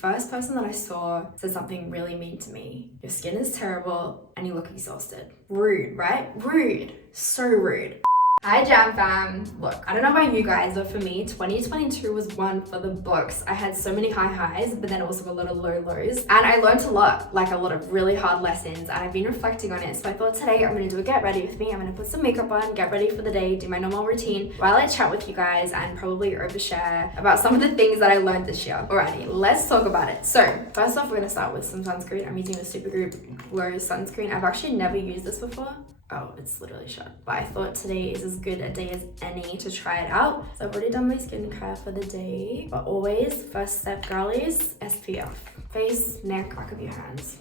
first person that I saw said something really mean to me. Your skin is terrible and you look exhausted. Rude, right? Rude. So rude. Hi Jam fam. Look, I don't know about you guys, but for me, 2022 was one for the books. I had so many high highs, but then also a lot of low lows. And I learned a lot, like a lot of really hard lessons, and I've been reflecting on it. So I thought today I'm gonna do a get ready with me. I'm gonna put some makeup on, get ready for the day, do my normal routine, while I chat with you guys and probably overshare about some of the things that I learned this year. Alrighty, let's talk about it. So first off, we're gonna start with some sunscreen. I'm using the Supergoop Glow sunscreen. I've actually never used this before. Oh, it's literally shut. But I thought today is as good a day as any to try it out. So I've already done my skincare for the day. But always, first step, girlies, SPF. Face, neck, back of your hands.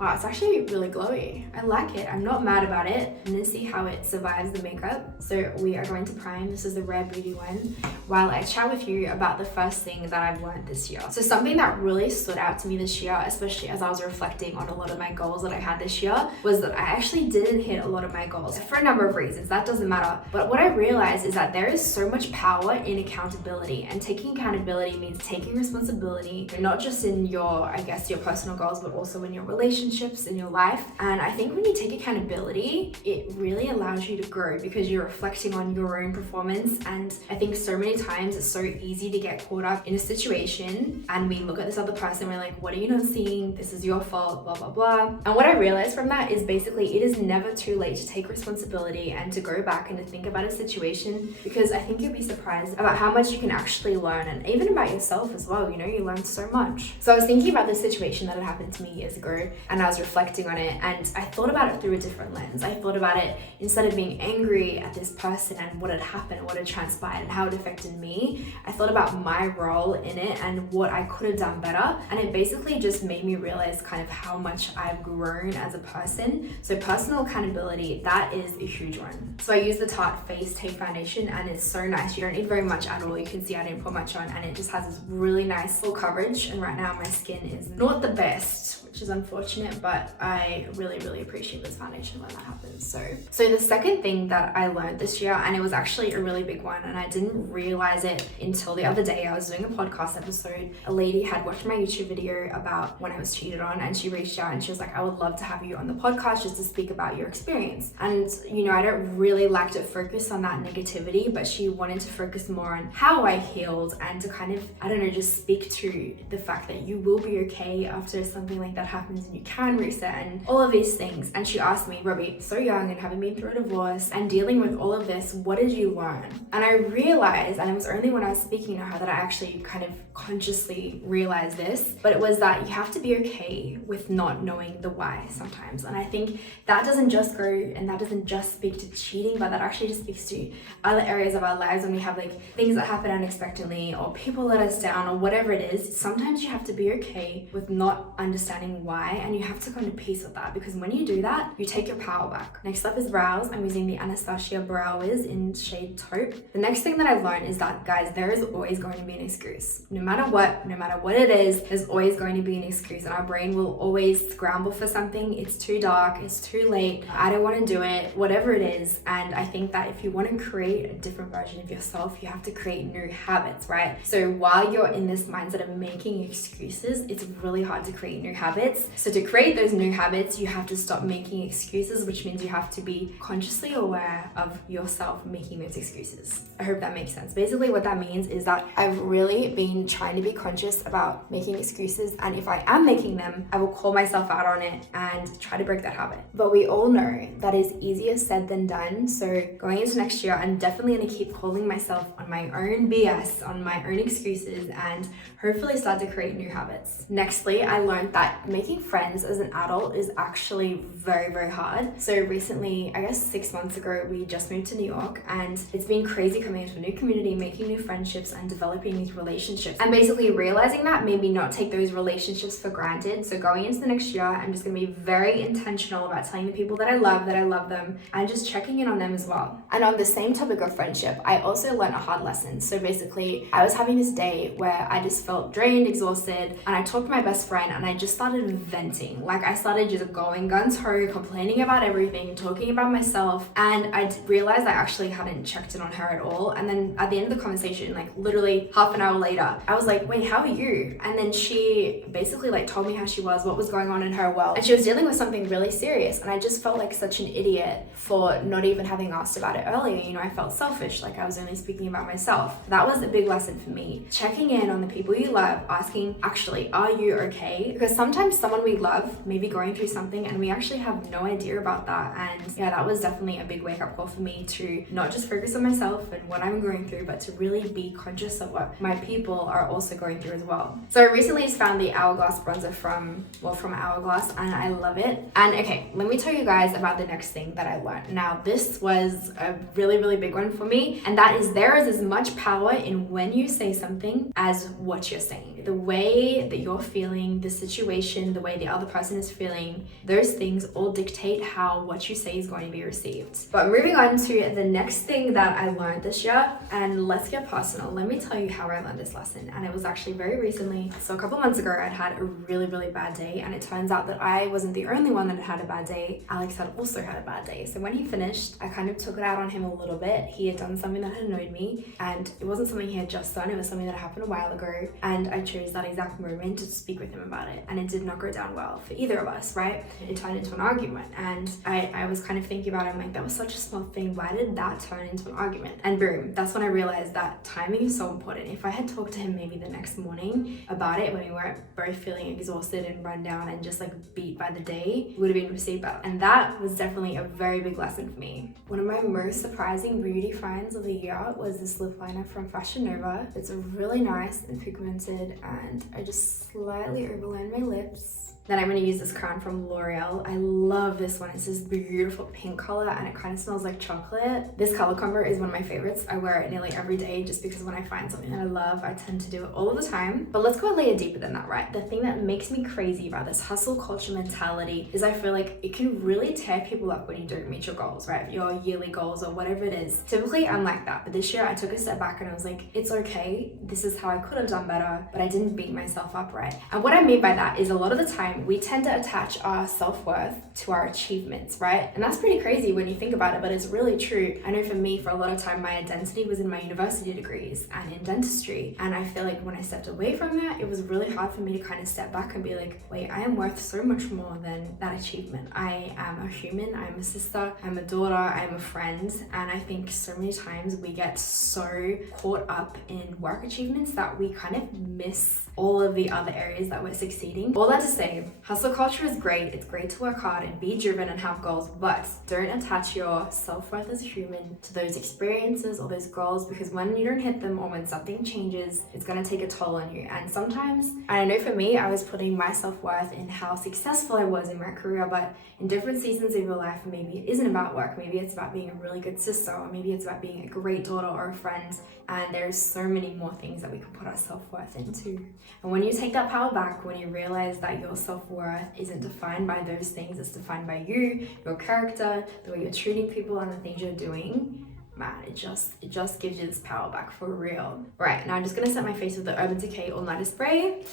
Wow, it's actually really glowy. I like it. I'm not mad about it. I'm gonna see how it survives the makeup. So we are going to prime. This is the Rare Beauty one. While I chat with you about the first thing that I've learned this year. So something that really stood out to me this year, especially as I was reflecting on a lot of my goals that I had this year, was that I actually didn't hit a lot of my goals for a number of reasons. That doesn't matter. But what I realized is that there is so much power in accountability, and taking accountability means taking responsibility, not just in your, I guess, your personal goals, but also in your relationships, in your life. And I think when you take accountability, it really allows you to grow because you're reflecting on your own performance. And I think so many times it's so easy to get caught up in a situation and we look at this other person, we're like, what are you not seeing? This is your fault, blah, blah, blah. And what I realized from that is basically it is never too late to take responsibility and to go back and to think about a situation, because I think you'll be surprised about how much you can actually learn, and even about yourself as well. You know, you learn so much. So I was thinking about this situation that had happened to me years ago, and I was reflecting on it, and I thought about it through a different lens. I thought about it, instead of being angry at this person and what had happened, what had transpired and how it affected me, I thought about my role in it and what I could have done better. And it basically just made me realize kind of how much I've grown as a person. So personal accountability, that is a huge one. So I use the Tarte Face Tape Foundation, and it's so nice. You don't need very much at all. You can see I didn't put much on, and it just has this really nice full coverage. And right now my skin is not the best, which is unfortunate, but I really, really appreciate this foundation when that happens. So the second thing that I learned this year, and it was actually a really big one, and I didn't realize it until the other day. I was doing a podcast episode. A lady had watched my YouTube video about when I was cheated on, and she reached out and she was like, I would love to have you on the podcast just to speak about your experience. And you know, I don't really like to focus on that negativity, but she wanted to focus more on how I healed and to kind of, I don't know, just speak to the fact that you will be okay after something like that happens, and you can reset and all of these things. And she asked me, Robbi, so young and having been through a divorce and dealing with all of this, what did you learn? And I realized, and it was only when I was speaking to her that I actually kind of consciously realized this, but it was that you have to be okay with not knowing the why sometimes. And I think that doesn't just go, and that doesn't just speak to cheating, but that actually just speaks to other areas of our lives when we have like things that happen unexpectedly or people let us down or whatever it is. Sometimes you have to be okay with not understanding why, and you have to come to peace with that, because when you do that, you take your power back. Next up is brows. I'm using the Anastasia Brow Wiz in shade Taupe. The next thing that I've learned is that, guys, there is always going to be an excuse. No matter what it is, there's always going to be an excuse, and our brain will always scramble for something. It's too dark, it's too late, I don't want to do it, whatever it is. And I think that if you want to create a different version of yourself, you have to create new habits, right? So while you're in this mindset of making excuses, it's really hard to create new habits. So to create those new habits, you have to stop making excuses, which means you have to be consciously aware of yourself making those excuses. I hope that makes sense. Basically what that means is that I've really been trying to be conscious about making excuses, and if I am making them, I will call myself out on it and try to break that habit. But we all know that is easier said than done. So going into next year, I'm definitely going to keep calling myself on my own BS, on my own excuses, and hopefully start to create new habits. Nextly, I learned that making friends as an adult is actually very, very hard. So recently, I guess 6 months ago, we just moved to New York, and it's been crazy coming into a new community, making new friendships and developing these relationships. And basically realizing that made me not take those relationships for granted. So going into the next year, I'm just gonna be very intentional about telling the people that I love them, and just checking in on them as well. And on the same topic of friendship, I also learned a hard lesson. So basically, I was having this day where I just felt drained, exhausted, and I talked to my best friend and I just started venting. venting. Like I started just going guns ho, complaining about everything, talking about myself, and I realized I actually hadn't checked in on her at all. And then at the end of the conversation, like literally half an hour later, I was like, wait, how are you? And then she basically like told me how she was, what was going on in her world, and she was dealing with something really serious. And I just felt like such an idiot for not even having asked about it earlier. You know, I felt selfish, like I was only speaking about myself. That was a big lesson for me. Checking in on the people you love, asking, actually, are you okay? Because sometimes someone we love may be going through something and we actually have no idea about that. And yeah, that was definitely a big wake-up call for me to not just focus on myself and what I'm going through, but to really be conscious of what my people are also going through as well. So I recently just found the Hourglass bronzer from Hourglass, and I love it. And okay, let me tell you guys about the next thing that I learned. Now, this was a really, really big one for me, and that is there is as much power in when you say something as what you're saying. The way that you're feeling, the situation, the way the other person is feeling, those things all dictate how what you say is going to be received. But moving on to the next thing that I learned this year, and let's get personal. Let me tell you how I learned this lesson. And it was actually very recently. So a couple months ago, I'd had a really, really bad day, and it turns out that I wasn't the only one that had a bad day. Alex had also had a bad day. So when he finished, I kind of took it out on him a little bit. He had done something that had annoyed me, and it wasn't something he had just done. It was something that happened a while ago, and I chose that exact moment to speak with him about it. And it did not go down well for either of us, right? It turned into an argument, and I was kind of thinking about it. I'm like, that was such a small thing. Why did that turn into an argument? And boom, that's when I realized that timing is so important. If I had talked to him maybe the next morning about it when we weren't both feeling exhausted and run down and just like beat by the day, it would have been received better. And that was definitely a very big lesson for me. One of my most surprising beauty finds of the year was this lip liner from Fashion Nova. It's really nice and pigmented, and I just slightly overlined my lips. Then I'm going to use this crown from L'Oreal. I love this one. It's this beautiful pink color, and it kind of smells like chocolate. This color combo is one of my favorites. I wear it nearly every day just because when I find something that I love, I tend to do it all of the time. But let's go a layer deeper than that, right? The thing that makes me crazy about this hustle culture mentality is I feel like it can really tear people up when you don't meet your goals, right? Your yearly goals or whatever it is. Typically, I'm like that. But this year, I took a step back and I was like, it's okay. This is how I could have done better, but I didn't beat myself up, right? And what I mean by that is a lot of the time, we tend to attach our self-worth to our achievements, right? And that's pretty crazy when you think about it, but it's really true. I know for me, for a lot of time, my identity was in my university degrees and in dentistry. And I feel like when I stepped away from that, it was really hard for me to kind of step back and be like, wait, I am worth so much more than that achievement. I am a human, I'm a sister, I'm a daughter, I'm a friend. And I think so many times we get so caught up in work achievements that we kind of miss all of the other areas that we're succeeding. All that to say, hustle culture is great. It's great to work hard and be driven and have goals, but don't attach your self-worth as a human to those experiences or those goals, because when you don't hit them or when something changes, it's gonna take a toll on you. And sometimes, and I know for me, I was putting my self-worth in how successful I was in my career, but in different seasons of your life, maybe it isn't about work. Maybe it's about being a really good sister, or maybe it's about being a great daughter or a friend. And there's so many more things that we can put our self-worth into. And when you take that power back, when you realize that your self-worth isn't defined by those things, it's defined by you, your character, the way you're treating people and the things you're doing, man, it just gives you this power back for real. Right, now I'm just gonna set my face with the Urban Decay All-Nighter Spray.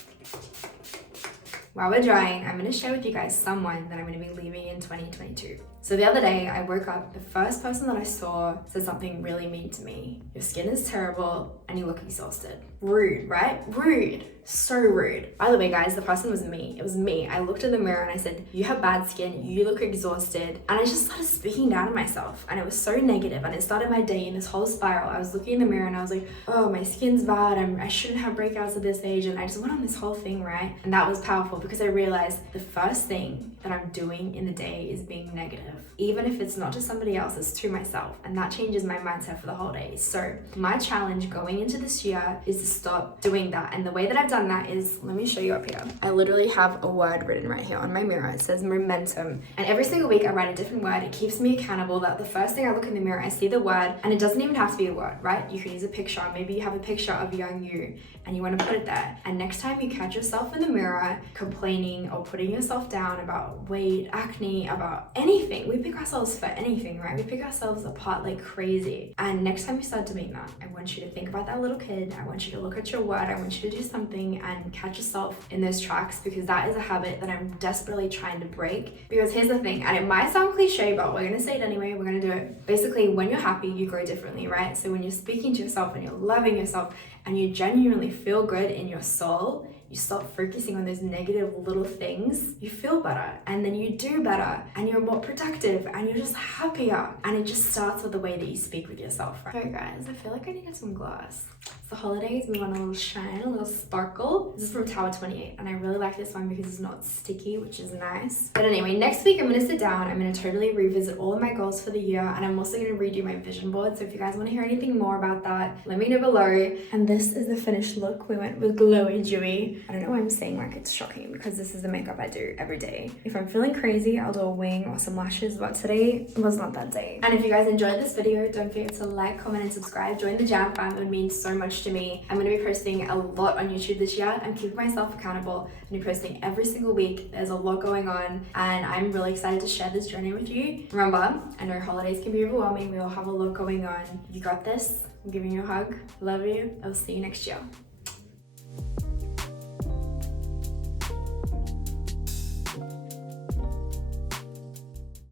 While we're drying, I'm gonna share with you guys someone that I'm gonna be leaving in 2022. So the other day, I woke up, the first person that I saw said something really mean to me. Your skin is terrible and you look exhausted. Rude, right? Rude. So rude. By the way, guys, the person was me. It was me. I looked in the mirror and I said, you have bad skin, you look exhausted. And I just started speaking down to myself, and it was so negative, and it started my day in this whole spiral. I was looking in the mirror and I was like, oh, my skin's bad, I shouldn't have breakouts at this age, and I just went on this whole thing, right? And that was powerful because I realized the first thing that I'm doing in the day is being negative. Even if it's not to somebody else, it's to myself. And that changes my mindset for the whole day. So my challenge going into this year is to stop doing that. And the way that I've done that is, let me show you up here. I literally have a word written right here on my mirror. It says momentum. And every single week I write a different word. It keeps me accountable that the first thing I look in the mirror, I see the word, and it doesn't even have to be a word, right? You can use a picture. Maybe you have a picture of young you and you want to put it there. And next time you catch yourself in the mirror complaining or putting yourself down about weight, acne, about anything, anything. We pick ourselves for anything, right? We pick ourselves apart like crazy. And next time you start doing that, I want you to think about that little kid. I want you to look at your word. I want you to do something and catch yourself in those tracks, because that is a habit that I'm desperately trying to break. Because here's the thing, and it might sound cliche, but we're gonna say it anyway, we're gonna do it. Basically, when you're happy, you grow differently, right? So when you're speaking to yourself and you're loving yourself and you genuinely feel good in your soul, you stop focusing on those negative little things, you feel better, and then you do better, and you're more productive, and you're just happier. And it just starts with the way that you speak with yourself, right? So guys, I feel like I need to get some gloss. It's the holidays, we want a little shine, a little sparkle. This is from Tower 28, and I really like this one because it's not sticky, which is nice. But anyway, next week I'm gonna sit down, I'm gonna totally revisit all of my goals for the year, and I'm also gonna redo my vision board. So if you guys wanna hear anything more about that, let me know below. And this is the finished look. We went with glowy dewy. I don't know why I'm saying like it's shocking, because this is the makeup I do every day. If I'm feeling crazy, I'll do a wing or some lashes, but today was not that day. And if you guys enjoyed this video, don't forget to like, comment, and subscribe. Join the Jam fam, it would mean so much to me. I'm going to be posting a lot on YouTube this year. I'm keeping myself accountable. I'm going to be posting every single week. There's a lot going on, and I'm really excited to share this journey with you. Remember, I know holidays can be overwhelming. We all have a lot going on. You got this. I'm giving you a hug. Love you. I'll see you next year.